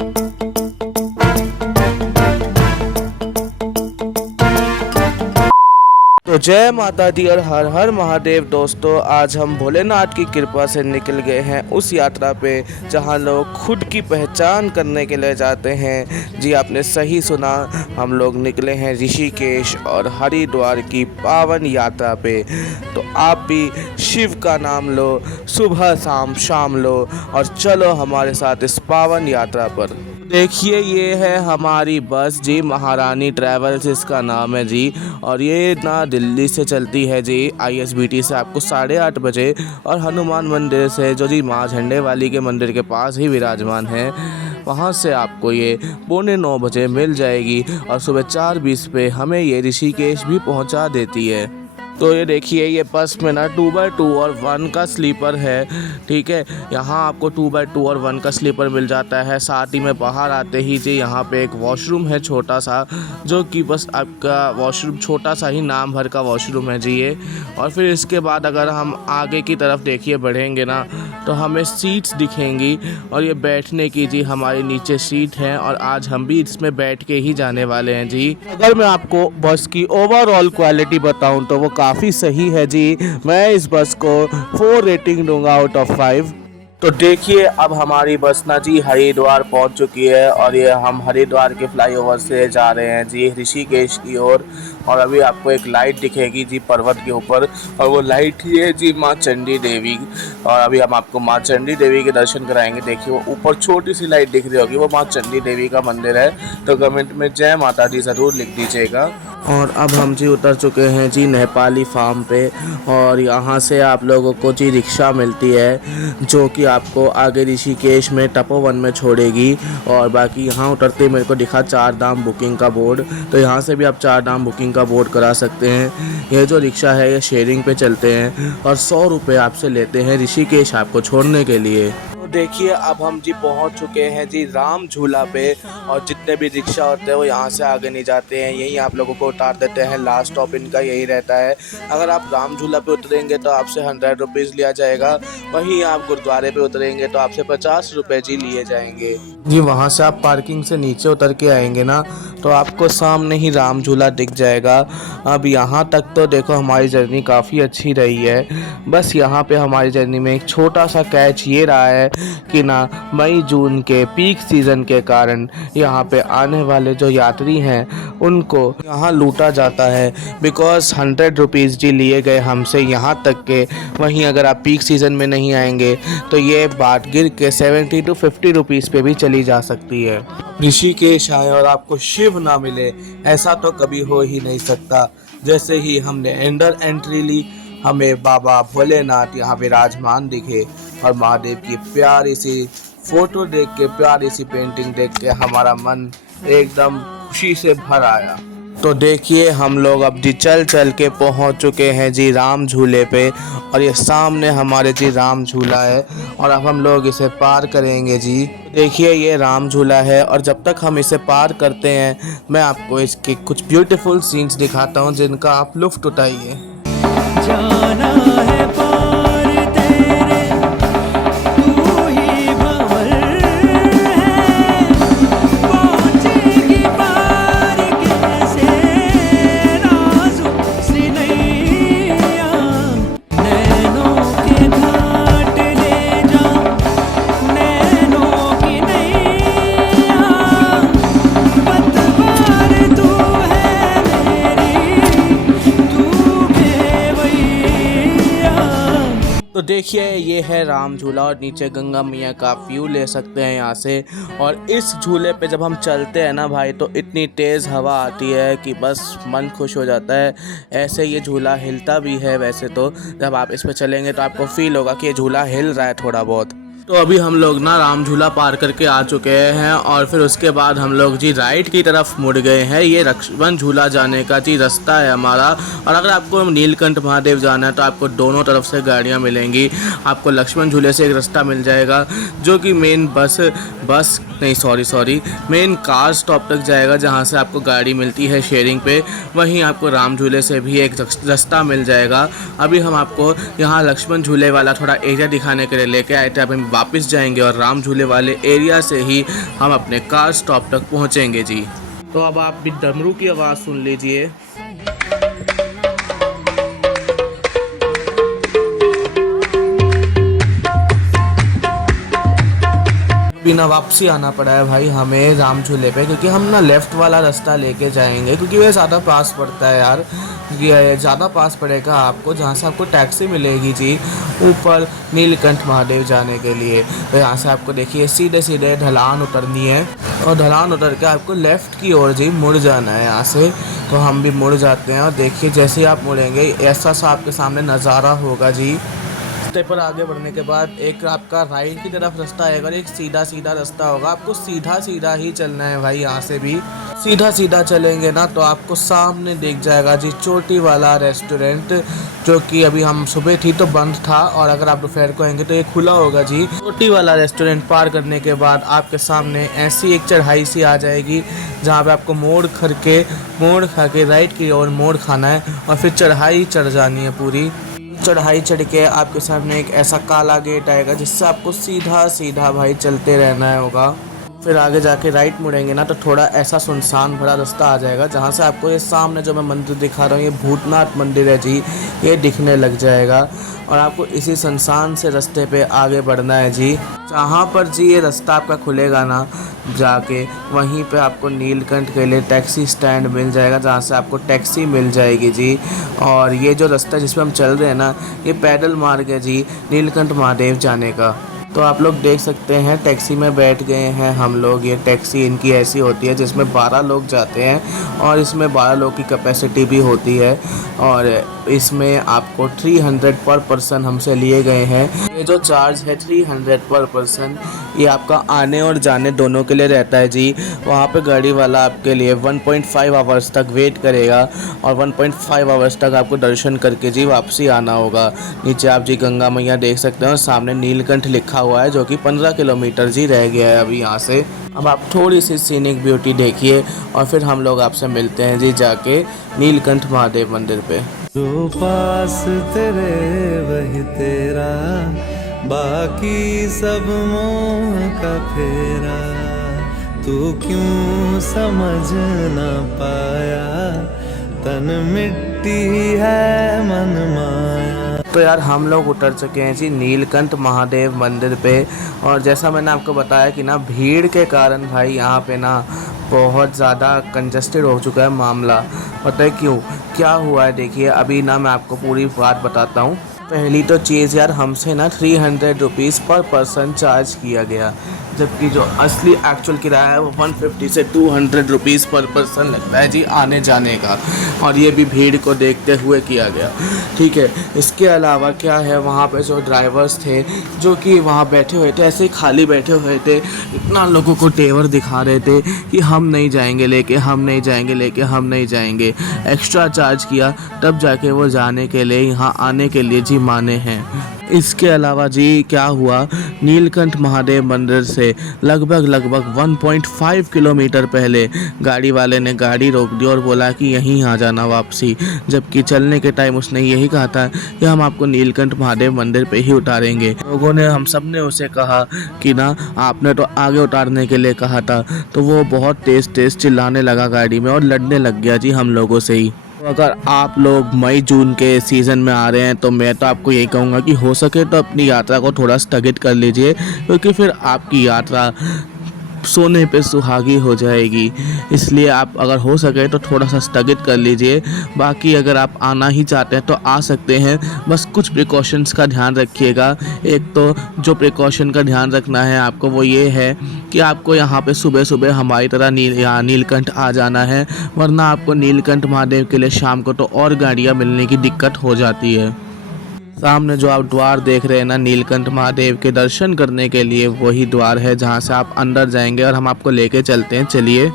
तो जय माता दी और हर हर महादेव। दोस्तों, आज हम भोलेनाथ की कृपा से निकल गए हैं उस यात्रा पे जहां लोग खुद की पहचान करने के लिए जाते हैं। जी, आपने सही सुना, हम लोग निकले हैं ऋषिकेश और हरिद्वार की पावन यात्रा पे। तो आप भी शिव का नाम लो, सुबह शाम शाम लो और चलो हमारे साथ इस पावन यात्रा पर। देखिए, ये है हमारी बस जी, महारानी ट्रैवल्स इसका नाम है जी। और ये ना दिल्ली से चलती है जी, ISBT से आपको 8:30 बजे, और हनुमान मंदिर से जो जी माँ झंडे वाली के मंदिर के पास ही विराजमान है, वहाँ से आपको ये 8:45 बजे मिल जाएगी और सुबह 4:20 पे हमें ये ऋषिकेश भी पहुँचा देती है। तो ये देखिए, ये बस में ना 2x2 और 1 का स्लीपर है। ठीक है, यहाँ आपको 2x2 और 1 का स्लीपर मिल जाता है। साथ ही में बाहर आते ही जी यहाँ पे एक वॉशरूम है छोटा सा, जो कि बस आपका वॉशरूम छोटा सा ही, नाम भर का वॉशरूम है जी ये। और फिर इसके बाद अगर हम आगे की तरफ देखिए बढ़ेंगे ना, तो हमें सीट्स दिखेंगी और ये बैठने की जी हमारी नीचे सीट है, और आज हम भी इसमें बैठ के ही जाने वाले हैं जी। अगर मैं आपको बस की ओवरऑल क्वालिटी बताऊं तो वो काफ़ी सही है जी। मैं इस बस को 4 रेटिंग दूंगा आउट ऑफ 5। तो देखिए, अब हमारी बस ना जी हरिद्वार पहुंच चुकी है और ये हम हरिद्वार के फ्लाईओवर से जा रहे हैं जी ऋषिकेश की ओर। और अभी आपको एक लाइट दिखेगी जी पर्वत के ऊपर, और वो लाइट ही है जी माँ चंडी देवी। और अभी हम आपको माँ चंडी देवी के दर्शन कराएंगे। देखिए, वो ऊपर छोटी सी लाइट दिख रही होगी, वो माँ चंडी देवी का मंदिर है। तो कमेंट में जय माता दी ज़रूर लिख दीजिएगा। और अब हम जी उतर चुके हैं जी नेपाली फार्म पे, और यहाँ से आप लोगों को जी रिक्शा मिलती है जो कि आपको आगे ऋषिकेश में तपोवन में छोड़ेगी। और बाकी यहाँ उतरते मेरे को दिखा 4 धाम बुकिंग का बोर्ड, तो यहाँ से भी आप 4 धाम बुकिंग का बोर्ड करा सकते हैं। ये जो रिक्शा है ये शेयरिंग पे चलते हैं और 100 रुपये आपसे लेते हैं ऋषिकेश आपको छोड़ने के लिए। देखिए, अब हम जी पहुंच चुके हैं जी राम झूला पे, और जितने भी रिक्शा होते हैं वो यहाँ से आगे नहीं जाते हैं, यहीं आप लोगों को उतार देते हैं। लास्ट स्टॉप इनका यही रहता है। अगर आप राम झूला पे उतरेंगे तो आपसे 100 रुपीज़ लिया जाएगा। वहीं आप गुरुद्वारे पे उतरेंगे तो आपसे 50 रुपये जी लिए जाएंगे जी। वहाँ से आप पार्किंग से नीचे उतर के आएंगे ना, तो आपको सामने ही राम झूला दिख जाएगा। अब यहाँ तक तो देखो हमारी जर्नी काफ़ी अच्छी रही है। बस यहाँ पे हमारी जर्नी में एक छोटा सा कैच ये रहा है कि ना, मई जून के पीक सीज़न के कारण यहाँ पे आने वाले जो यात्री हैं उनको यहाँ लूटा जाता है। बिकॉज़ 100 रुपीज़ जी लिए गए हमसे यहाँ तक के, वहीं अगर आप पीक सीज़न में नहीं आएंगे तो ये बात गिर के 70 to 50 रुपीज़ पे भी चली जा सकती है। ऋषिकेश आए और आपको शिव ना मिले, ऐसा तो कभी हो ही नहीं सकता। जैसे ही हमने अंदर एंट्री ली, हमें बाबा भोलेनाथ यहाँ विराजमान दिखे, और महादेव की प्यारी सी फोटो देख के, प्यारी सी पेंटिंग देख के हमारा मन एकदम खुशी से भर आया। तो देखिए, हम लोग अब जी चल चल के पहुँच चुके हैं जी राम झूले पे, और ये सामने हमारे जी राम झूला है, और अब हम लोग इसे पार करेंगे जी। देखिए, ये राम झूला है, और जब तक हम इसे पार करते हैं मैं आपको इसके कुछ ब्यूटीफुल सीन्स दिखाता हूँ जिनका आप लुत्फ़ उठाइए। जाना है पार तेरे, तू ही भंवर है, पहुंचेगी पार कैसे नाज़ुक सी नैया, नैनों के घाट ले जा, नैनों की नैया, पतवार तू है मेरी, तू तो देखिए, ये है राम झूला, और नीचे गंगा मैया का व्यू ले सकते हैं यहाँ से। और इस झूले पे जब हम चलते हैं ना भाई, तो इतनी तेज़ हवा आती है कि बस मन खुश हो जाता है। ऐसे ये झूला हिलता भी है वैसे तो, जब आप इस पे चलेंगे तो आपको फील होगा कि ये झूला हिल रहा है थोड़ा बहुत। तो अभी हम लोग ना राम झूला पार करके आ चुके हैं, और फिर उसके बाद हम लोग जी राइट की तरफ मुड़ गए हैं। ये लक्ष्मण झूला जाने का जी रास्ता है हमारा। और अगर आपको नीलकंठ महादेव जाना है तो आपको दोनों तरफ से गाड़ियां मिलेंगी। आपको लक्ष्मण झूले से एक रास्ता मिल जाएगा जो कि मेन कार स्टॉप तक जाएगा, जहाँ से आपको गाड़ी मिलती है शेयरिंग पे। वहीं आपको राम झूले से भी एक रास्ता मिल जाएगा। अभी हम आपको यहाँ लक्ष्मण झूले वाला थोड़ा एरिया दिखाने के लिए लेके आए थे। अब हम वापस जाएंगे और राम झूले वाले एरिया से ही हम अपने कार स्टॉप तक पहुंचेंगे जी। तो अब आप भी डमरू की आवाज़ सुन लीजिए। बिना वापसी आना पड़ा है भाई हमें राम झूले पे, क्योंकि हम ना लेफ़्ट वाला रास्ता लेके जाएंगे, क्योंकि वह ज़्यादा पास पड़ता है यार। ये ज़्यादा पास पड़ेगा आपको, जहाँ से आपको टैक्सी मिलेगी जी ऊपर नीलकंठ महादेव जाने के लिए। तो यहाँ से आपको देखिए सीधे सीधे ढलान उतरनी है और ढलान उतर के आपको लेफ़्ट की ओर जी मुड़ जाना है यहाँ से। तो हम भी मुड़ जाते हैं और देखिए जैसे ही आप मुड़ेंगे ऐसा सा आपके सामने नज़ारा होगा जी। रास्ते पर आगे बढ़ने के बाद एक आपका राइट की तरफ रास्ता आएगा और एक सीधा सीधा रास्ता होगा। आपको सीधा सीधा ही चलना है भाई। यहाँ से भी सीधा सीधा चलेंगे ना तो आपको सामने दिख जाएगा जी चोटी वाला रेस्टोरेंट, जो कि अभी हम सुबह थी तो बंद था, और अगर आप दोपहर को आएंगे तो ये खुला होगा जी। चोटी वाला रेस्टोरेंट पार करने के बाद आपके सामने ऐसी एक चढ़ाई सी आ जाएगी जहाँ पे आपको मोड़ खा के राइट की ओर मोड़ खाना है और फिर चढ़ाई चढ़ जानी है पूरी। चढ़ाई चढ़ के आपके सामने एक ऐसा काला गेट आएगा जिससे आपको सीधा सीधा भाई चलते रहना होगा। फिर आगे जाके राइट मुड़ेंगे ना तो थोड़ा ऐसा सुनसान भरा रास्ता आ जाएगा जहाँ से आपको ये सामने जो मैं मंदिर दिखा रहा हूँ ये भूतनाथ मंदिर है जी, ये दिखने लग जाएगा। और आपको इसी सुनसान से रास्ते पे आगे बढ़ना है जी। जहाँ पर जी ये रास्ता आपका खुलेगा ना जाके वहीं पे आपको नीलकंठ के लिए टैक्सी स्टैंड मिल जाएगा, जहाँ से आपको टैक्सी मिल जाएगी जी। और ये जो रास्ता जिस पर हम चल रहे हैं ना ये पैदल मार्ग है जी नीलकंठ महादेव जाने का। तो आप लोग देख सकते हैं टैक्सी में बैठ गए हैं हम लोग। ये टैक्सी इनकी ऐसी होती है जिसमें 12 लोग जाते हैं और इसमें 12 लोग की कैपेसिटी भी होती है। और इसमें आपको 300 पर पर्सन हमसे लिए गए हैं। ये जो चार्ज है 300 पर पर्सन ये आपका आने और जाने दोनों के लिए रहता है जी। वहाँ पे गाड़ी वाला आपके लिए 1.5 आवर्स तक वेट करेगा और 1.5 आवर्स तक आपको दर्शन करके जी वापसी आना होगा। नीचे आप जी गंगा मैया देख सकते हैं और सामने नीलकंठ लिखा हुआ है जो कि 15 किलोमीटर जी रह गया है अभी यहाँ से। अब आप थोड़ी सी सीनिक ब्यूटी देखिए और फिर हम लोग आपसे मिलते हैं जी जाके नीलकंठ महादेव मंदिर पे। जो पास तेरे वही तेरा, बाकी सब मोह का फेरा, तू क्यों समझ ना पाया, तन मिट्टी है मन माया। तो यार हम लोग उतर चुके हैं जी नीलकंठ महादेव मंदिर पे। और जैसा मैंने आपको बताया कि ना भीड़ के कारण भाई यहाँ पे ना बहुत ज़्यादा कंजस्टेड हो चुका है मामला। पता है क्यों, क्या हुआ है देखिए अभी ना मैं आपको पूरी बात बताता हूँ। पहली तो चीज़ यार हमसे ना 300 रुपीज़ पर पर्सन चार्ज किया गया, जबकि जो असली एक्चुअल किराया है वो 150 से 200 रुपीज़ पर पर्सन लगता है जी आने जाने का। और ये भी भीड़ को देखते हुए किया गया, ठीक है। इसके अलावा क्या है वहाँ पे जो ड्राइवर्स थे जो कि वहाँ बैठे हुए थे, ऐसे ही खाली बैठे हुए थे, इतना लोगों को तेवर दिखा रहे थे कि हम नहीं जाएंगे लेके, हम नहीं जाएंगे लेके, हम नहीं जाएंगे। एक्स्ट्रा चार्ज किया तब जाके वो जाने के लिए यहाँ आने के लिए जी माने हैं। इसके अलावा जी क्या हुआ, नीलकंठ महादेव मंदिर से लगभग 1.5 किलोमीटर पहले गाड़ी वाले ने गाड़ी रोक दी और बोला कि यहीं आ जाना वापसी, जबकि चलने के टाइम उसने यही कहा था कि हम आपको नीलकंठ महादेव मंदिर पे ही उतारेंगे। लोगों ने हम सब ने उसे कहा कि ना आपने तो आगे उतारने के लिए कहा था, तो वो बहुत तेज़ चिल्लाने लगा गाड़ी में और लड़ने लग गया जी हम लोगों से ही। तो अगर आप लोग मई जून के सीज़न में आ रहे हैं तो मैं तो आपको यही कहूँगा कि हो सके तो अपनी यात्रा को थोड़ा स्थगित कर लीजिए, क्योंकि फिर आपकी यात्रा सोने पे सुहागी हो जाएगी। इसलिए आप अगर हो सके तो थोड़ा सा स्थगित कर लीजिए। बाकी अगर आप आना ही चाहते हैं तो आ सकते हैं, बस कुछ प्रिकॉशंस का ध्यान रखिएगा। एक तो जो प्रिकॉशन का ध्यान रखना है आपको वो ये है कि आपको यहाँ पे सुबह सुबह हमारी तरह नीलकंठ आ जाना है, वरना आपको नीलकंठ महादेव के लिए शाम को तो और गाड़ियाँ मिलने की दिक्कत हो जाती है। सामने जो आप द्वार देख रहे हैं ना नीलकंठ महादेव के दर्शन करने के लिए, वही द्वार है जहाँ से आप अंदर जाएंगे और हम आपको लेके चलते हैं। चलिए।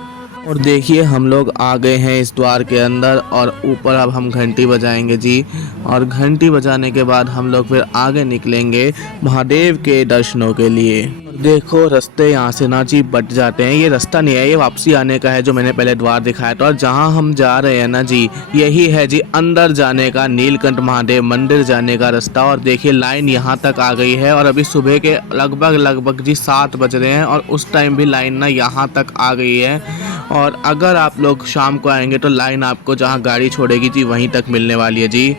और देखिए हम लोग आ गए हैं इस द्वार के अंदर और ऊपर अब हम घंटी बजाएंगे जी। और घंटी बजाने के बाद हम लोग फिर आगे निकलेंगे महादेव के दर्शनों के लिए। देखो रास्ते यहाँ से ना जी बट जाते हैं, ये रास्ता नहीं है, ये वापसी आने का है जो मैंने पहले द्वार दिखाया था। और जहाँ हम जा रहे हैं ना जी, यही है जी अंदर जाने का नीलकंठ महादेव मंदिर जाने का रास्ता। और देखिए लाइन यहाँ तक आ गई है और अभी सुबह के लगभग जी 7 बज रहे हैं और उस टाइम भी लाइन ना यहाँ तक आ गई है। और अगर आप लोग शाम को आएंगे तो लाइन आपको जहाँ गाड़ी छोड़ेगी जी वहीं तक मिलने वाली है जी।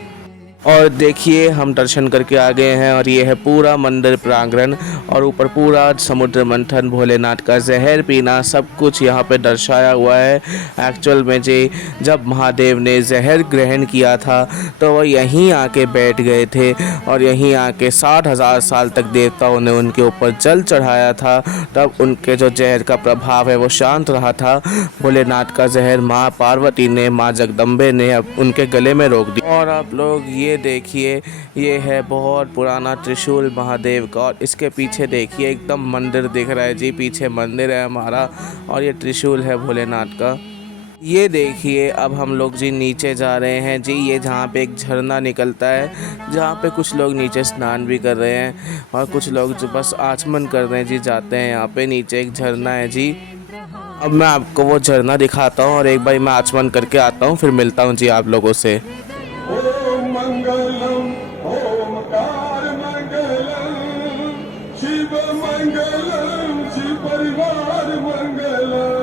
और देखिए हम दर्शन करके आ गए हैं और ये है पूरा मंदिर प्रांगण और ऊपर पूरा समुद्र मंथन, भोलेनाथ का जहर पीना, सब कुछ यहाँ पे दर्शाया हुआ है। एक्चुअल में जी जब महादेव ने जहर ग्रहण किया था तो वह यहीं आके बैठ गए थे और यहीं आके 60,000 साल तक देवताओं ने उनके ऊपर जल चढ़ाया था। तब उनके जो जहर का प्रभाव है वो शांत रहा था। भोलेनाथ का जहर माँ पार्वती ने, माँ जगदम्बे ने अब उनके गले में रोक दिया। और आप लोग ये देखिए, ये है बहुत पुराना त्रिशूल महादेव का और इसके पीछे देखिए एकदम मंदिर दिख रहा है जी, पीछे मंदिर है हमारा और ये त्रिशूल है भोलेनाथ का। ये देखिए अब हम लोग जी नीचे जा रहे हैं जी, ये जहाँ पे एक झरना निकलता है, जहाँ पे कुछ लोग नीचे स्नान भी कर रहे हैं और कुछ लोग जो बस आचमन कर रहे हैं जी, जाते हैं यहाँ पे नीचे एक झरना है जी। अब मैं आपको वो झरना दिखाता हूँ और एक बार मैं आचमन करके आता हूँ, फिर मिलता हूँ जी आप लोगों से। ओम मंगलम ओमकार मंगलम शिव मंगलम शिव परिवार मंगलम।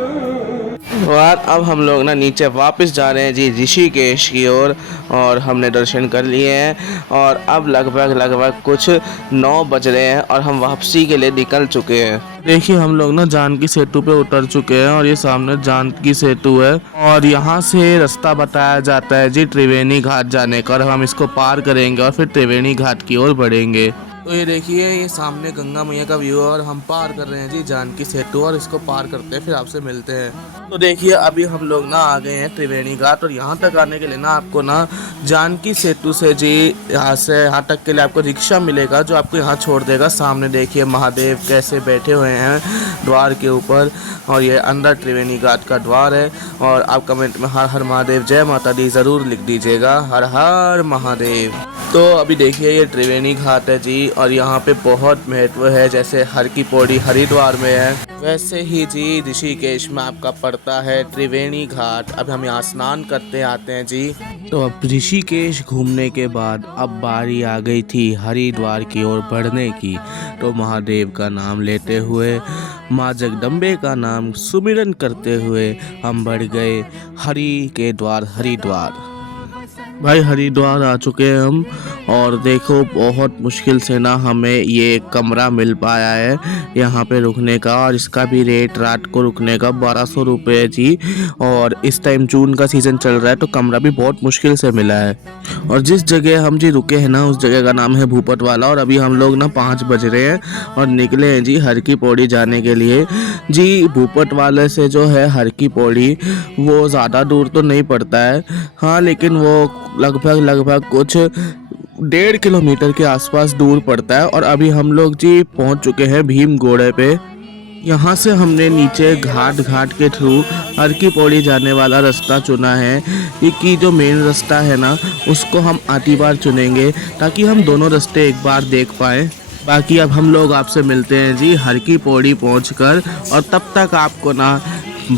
और अब हम लोग ना नीचे वापस जा रहे हैं जी ऋषिकेश की ओर और हमने दर्शन कर लिए हैं और अब लगभग कुछ 9 बज रहे हैं और हम वापसी के लिए निकल चुके हैं। देखिए हम लोग ना जानकी सेतु पे उतर चुके हैं और ये सामने जानकी सेतु है और यहाँ से रास्ता बताया जाता है जी त्रिवेणी घाट जाने का और हम इसको पार करेंगे और फिर त्रिवेणी घाट की ओर बढ़ेंगे। तो ये देखिए ये सामने गंगा मैया का व्यू है और हम पार कर रहे हैं जी जानकी सेतु और इसको पार करते हैं फिर आपसे मिलते हैं। तो देखिए अभी हम लोग ना आ गए हैं त्रिवेणी घाट और यहाँ तक आने के लिए ना आपको ना जानकी सेतु से जी यहाँ से यहाँ तक के लिए आपको रिक्शा मिलेगा जो आपको यहाँ छोड़ देगा। सामने देखिए महादेव कैसे बैठे हुए हैं द्वार के ऊपर और ये अंदर त्रिवेणी घाट का द्वार है। और आप कमेंट में हर हर महादेव जय माता दी ज़रूर लिख दीजिएगा, हर हर महादेव। तो अभी देखिए ये त्रिवेणी घाट है जी और यहाँ पे बहुत महत्व है, जैसे हर की पौड़ी हरिद्वार में है वैसे ही जी ऋषिकेश में आपका पड़ता है त्रिवेणी घाट। अब हम यहाँ स्नान करते आते हैं जी। तो अब ऋषिकेश घूमने के बाद अब बारी आ गई थी हरिद्वार की ओर बढ़ने की। तो महादेव का नाम लेते हुए, माँ जगदम्बे का नाम सुमिरन करते हुए हम बढ़ गए हरि के द्वार हरिद्वार। भाई हरिद्वार आ चुके हैं हम और देखो बहुत मुश्किल से ना हमें ये कमरा मिल पाया है यहाँ पे रुकने का और इसका भी रेट रात को रुकने का 1200 रुपये है जी। और इस टाइम जून का सीज़न चल रहा है तो कमरा भी बहुत मुश्किल से मिला है। और जिस जगह हम जी रुके हैं ना उस जगह का नाम है भूपत वाला और अभी हम लोग ना 5 बज रहे हैं और निकले हैं जी हर की पौड़ी जाने के लिए जी। भूपत वाले से जो है हर की पौड़ी वो ज़्यादा दूर तो नहीं पड़ता है, हाँ, लेकिन वो लगभग कुछ 1.5 किलोमीटर के आसपास दूर पड़ता है। और अभी हम लोग जी पहुंच चुके हैं भीम घोड़े पे। यहाँ से हमने नीचे घाट के थ्रू हर की पौड़ी जाने वाला रास्ता चुना है कि जो मेन रास्ता है ना उसको हम आती बार चुनेंगे ताकि हम दोनों रास्ते एक बार देख पाएँ। बाकी अब हम लोग आपसे मिलते हैं जी हर की पौड़ी पहुँचकर और तब तक आपको ना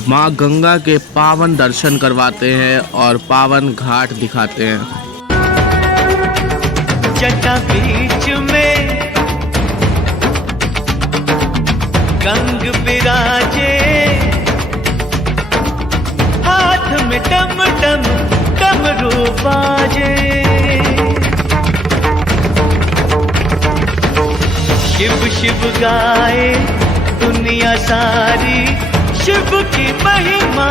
माँ गंगा के पावन दर्शन करवाते हैं और पावन घाट दिखाते हैं। जटा बीच में गंग बिराजे, हाथ में डम डम डमरू बाजे, शिव शिव गाए दुनिया सारी, शिव की महिमा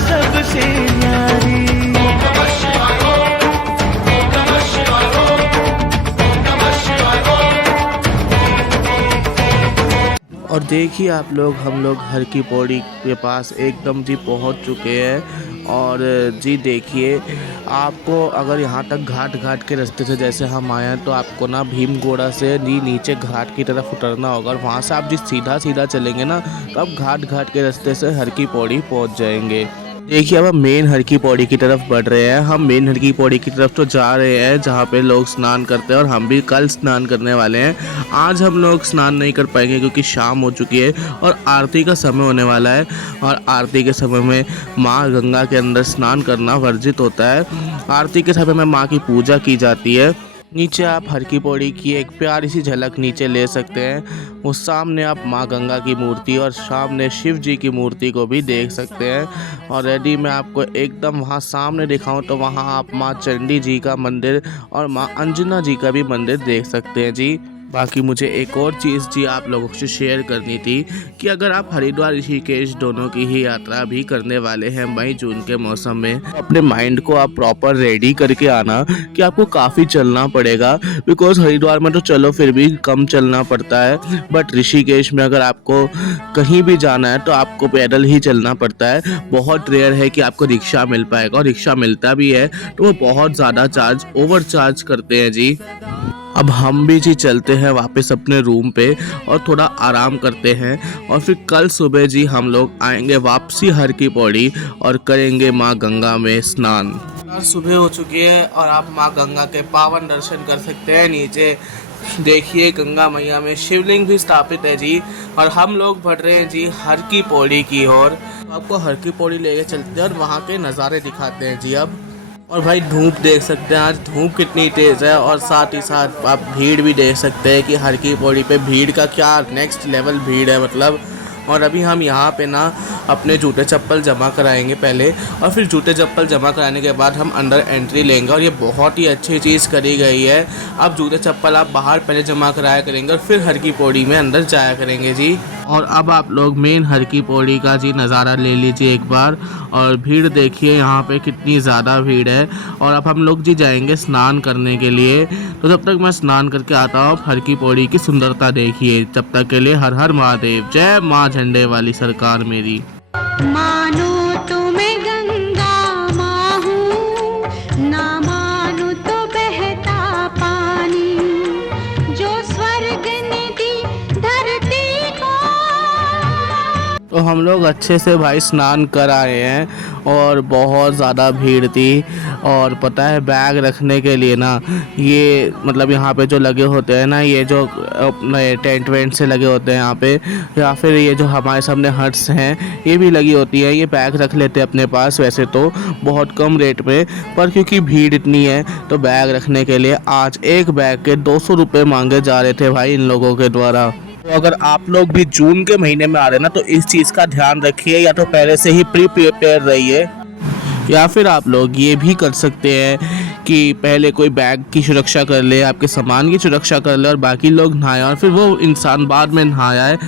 सबसे न्यारी। और देखिए आप लोग, हम लोग हर की पौड़ी के पास एकदम जी पहुंच चुके हैं। और जी देखिए, आपको अगर यहाँ तक घाट के रास्ते से जैसे हम आए हैं तो आपको ना भीमगोड़ा से जी नीचे घाट की तरफ उतरना होगा, और वहाँ से आप जी सीधा चलेंगे ना तो आप घाट के रास्ते से हर की पौड़ी पहुँच जाएंगे। देखिए अब हम मेन हर की पौड़ी की तरफ बढ़ रहे हैं। हम मेन हर की पौड़ी की तरफ तो जा रहे हैं जहाँ पे लोग स्नान करते हैं, और हम भी कल स्नान करने वाले हैं। आज हम लोग स्नान नहीं कर पाएंगे क्योंकि शाम हो चुकी है और आरती का समय होने वाला है, और आरती के समय में माँ गंगा के अंदर स्नान करना वर्जित होता है। आरती के समय में माँ की पूजा की जाती है। नीचे आप हर की पौड़ी की एक प्यारी सी झलक नीचे ले सकते हैं। उस सामने आप माँ गंगा की मूर्ति और सामने शिव जी की मूर्ति को भी देख सकते हैं। और यदि मैं आपको एकदम वहाँ सामने दिखाऊं तो वहाँ आप माँ चंडी जी का मंदिर और माँ अंजना जी का भी मंदिर देख सकते हैं जी। बाकी मुझे एक और चीज़ जी आप लोगों से शेयर करनी थी कि अगर आप हरिद्वार ऋषिकेश दोनों की ही यात्रा भी करने वाले हैं मई जून के मौसम में, तो अपने माइंड को आप प्रॉपर रेडी करके आना कि आपको काफ़ी चलना पड़ेगा। बिकॉज हरिद्वार में तो चलो फिर भी कम चलना पड़ता है, बट ऋषिकेश में अगर आपको कहीं भी जाना है तो आपको पैदल ही चलना पड़ता है। बहुत रेयर है कि आपको रिक्शा मिल पाएगा, और रिक्शा मिलता भी है तो वो बहुत ज़्यादा ओवर चार्ज करते हैं जी। अब हम भी जी चलते हैं वापस अपने रूम पे और थोड़ा आराम करते हैं, और फिर कल सुबह जी हम लोग आएंगे वापसी हर की पौड़ी और करेंगे माँ गंगा में स्नान। सुबह हो चुकी है और आप माँ गंगा के पावन दर्शन कर सकते हैं। नीचे देखिए गंगा मैया में शिवलिंग भी स्थापित है जी, और हम लोग बढ़ रहे हैं जी हर की पौड़ी की ओर। आपको हर की पौड़ी लेके चलते हैं और वहाँ के नज़ारे दिखाते हैं जी अब। और भाई धूप देख सकते हैं, आज धूप कितनी तेज़ है, और साथ ही साथ आप भीड़ भी देख सकते हैं कि हर की पौड़ी पे भीड़ का क्या नेक्स्ट लेवल भीड़ है मतलब। और अभी हम यहाँ पे ना अपने जूते चप्पल जमा कराएंगे पहले, और फिर जूते चप्पल जमा कराने के बाद हम अंदर एंट्री लेंगे। और ये बहुत ही अच्छी चीज़ करी गई है। अब जूते चप्पल आप बाहर पहले जमा कराया करेंगे और फिर हर की पौड़ी में अंदर जाया करेंगे जी। और अब आप लोग मेन हर की पौड़ी का जी नज़ारा ले लीजिए एक बार, और भीड़ देखिए यहाँ पे कितनी ज़्यादा भीड़ है। और अब हम लोग जी जाएंगे स्नान करने के लिए, तो जब तक मैं स्नान करके आता हूँ हर की पौड़ी की सुंदरता देखिए। तब तक के लिए हर हर महादेव, जय माँ झंडे वाली सरकार मेरी। मानो तो मैं गंगा माँ हूँ, ना मानो तो बहता पानी, जो स्वर्ग ने दी धरती को। तो हम लोग अच्छे से भाई स्नान कर आए हैं, और बहुत ज़्यादा भीड़ थी। और पता है बैग रखने के लिए ना ये मतलब यहाँ पे जो लगे होते हैं ना, ये जो अपने टेंट वेंट से लगे होते हैं यहाँ पे, या फिर ये जो हमारे सामने हट्स हैं ये भी लगी होती है, ये बैग रख लेते हैं अपने पास वैसे तो बहुत कम रेट पे, पर क्योंकि भीड़ इतनी है तो बैग रखने के लिए आज एक बैग के 200 रुपये मांगे जा रहे थे भाई इन लोगों के द्वारा। तो अगर आप लोग भी जून के महीने में आ रहे हैं ना तो इस चीज़ का ध्यान रखिए, या तो पहले से ही प्रिपेयर रहिए, या फिर आप लोग ये भी कर सकते हैं कि पहले कोई बैग की सुरक्षा कर ले, आपके सामान की सुरक्षा कर ले, और बाकी लोग नहाए और फिर वो इंसान बाद में नहाया है,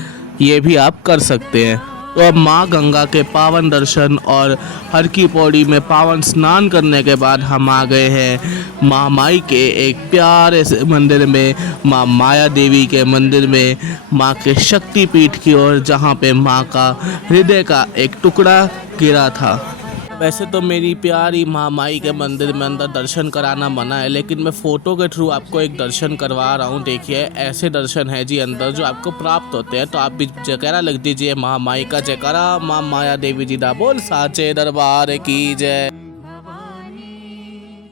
ये भी आप कर सकते हैं। तो अब माँ गंगा के पावन दर्शन और हर की पौड़ी में पावन स्नान करने के बाद हम आ गए हैं माँ माई के एक प्यारे से मंदिर में, माँ माया देवी के मंदिर में, माँ के शक्तिपीठ की ओर, जहाँ पे माँ का हृदय का एक टुकड़ा गिरा था। वैसे तो मेरी प्यारी माँ माई के मंदिर में अंदर दर्शन कराना मना है, लेकिन मैं फ़ोटो के थ्रू आपको एक दर्शन करवा रहा हूँ। देखिए ऐसे दर्शन है जी अंदर जो आपको प्राप्त होते हैं। तो आप भी जयकारा लग दीजिए माँ माई का, जयकारा माँ माया देवी जी दा बोल साचे दरबार की जय।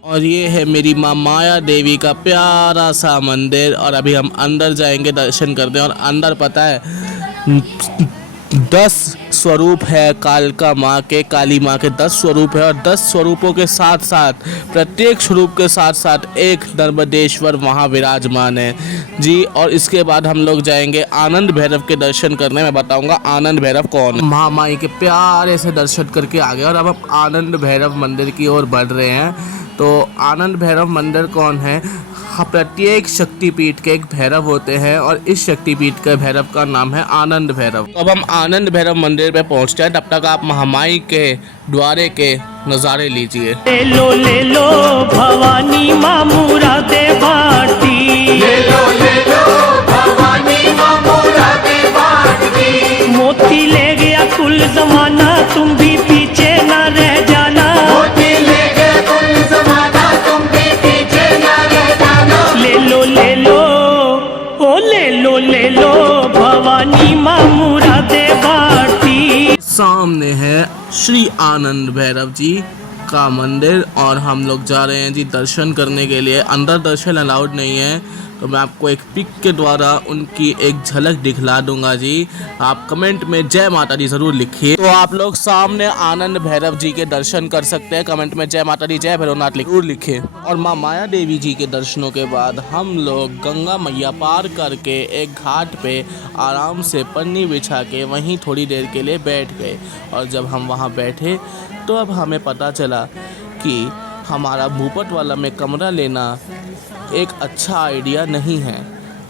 और ये है मेरी माँ माया देवी का प्यारा सा मंदिर, और अभी हम अंदर जाएंगे दर्शन करने। और अंदर पता है 10 स्वरूप है कालका माँ के, काली माँ के 10 स्वरूप है, और 10 स्वरूपों के साथ साथ प्रत्येक स्वरूप के साथ साथ एक नर्मदेश्वर वहाँ विराजमान है जी। और इसके बाद हम लोग जाएंगे आनंद भैरव के दर्शन करने। मैं बताऊंगा आनंद भैरव कौन है। माँ माई के प्यारे से दर्शन करके आ गए, और अब हम आनंद भैरव मंदिर की ओर बढ़ रहे हैं। तो आनंद भैरव मंदिर कौन है? प्रत्येक शक्तिपीठ के एक भैरव होते हैं, और इस शक्तिपीठ के भैरव का नाम है आनंद भैरव। तो अब हम आनंद भैरव मंदिर पे पहुंचते हैं, तब तक आप महामाई के द्वारे के नज़ारे लीजिए। ले लो भवानी माँ मुरादे बाटी, ले लो भवानी मोती ले गया कुल जमाना, तुम भी पीछे न रह जाना। ले लो ले लो, ओ ले लो, भवानी माँ मुरादे बाटी। सामने है श्री आनंद भैरव जी का मंदिर और हम लोग जा रहे हैं जी दर्शन करने के लिए। अंदर दर्शन अलाउड नहीं है, तो मैं आपको एक पिक के द्वारा उनकी एक झलक दिखला दूंगा जी। आप कमेंट में जय माता दी ज़रूर लिखिए। तो आप लोग सामने आनंद भैरव जी के दर्शन कर सकते हैं। कमेंट में जय माता दी, जय भैरवनाथ जरूर लिखिए। और माँ माया देवी जी के दर्शनों के बाद हम लोग गंगा मैया पार करके एक घाट पे आराम से पन्नी बिछा के वहीं थोड़ी देर के लिए बैठ गए। और जब हम वहाँ बैठे तो अब हमें पता चला कि हमारा भूपत वाला में कमरा लेना एक अच्छा आइडिया नहीं है,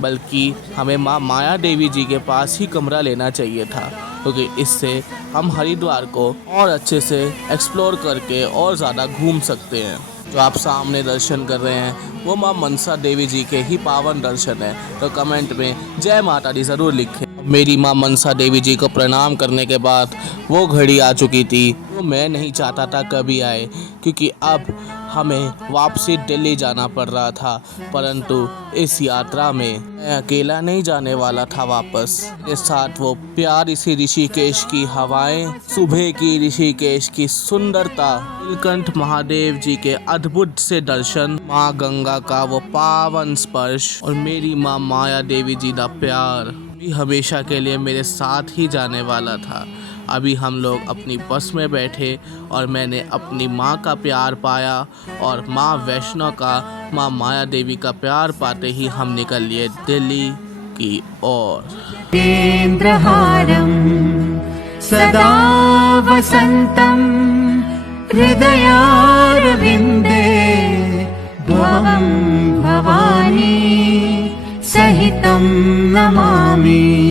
बल्कि हमें माँ माया देवी जी के पास ही कमरा लेना चाहिए था, क्योंकि इससे हम हरिद्वार को और अच्छे से एक्सप्लोर करके और ज़्यादा घूम सकते हैं। जो आप सामने दर्शन कर रहे हैं वो माँ मनसा देवी जी के ही पावन दर्शन है। तो कमेंट में जय माता दी ज़रूर लिखें। मेरी माँ मनसा देवी जी को प्रणाम करने के बाद वो घड़ी आ चुकी थी, वो मैं नहीं चाहता था कभी आए, क्योंकि अब हमें वापसी दिल्ली जाना पड़ रहा था। परंतु इस यात्रा में मैं अकेला नहीं जाने वाला था वापस। मेरे साथ वो प्यारी सी ऋषिकेश की हवाएं, सुबह की ऋषिकेश की सुंदरता, नीलकंठ महादेव जी के अद्भुत से दर्शन, माँ गंगा का वो पावन स्पर्श और मेरी माँ माया देवी जी का प्यार हमेशा के लिए मेरे साथ ही जाने वाला था। अभी हम लोग अपनी बस में बैठे और मैंने अपनी माँ का प्यार पाया और माँ वैष्णो का, माँ माया देवी का प्यार पाते ही हम निकल लिए दिल्ली की ओर। केन्द्रहारं सदा वसन्तं हृदयारविन्दे त्वं भवानी सहितं नमामि।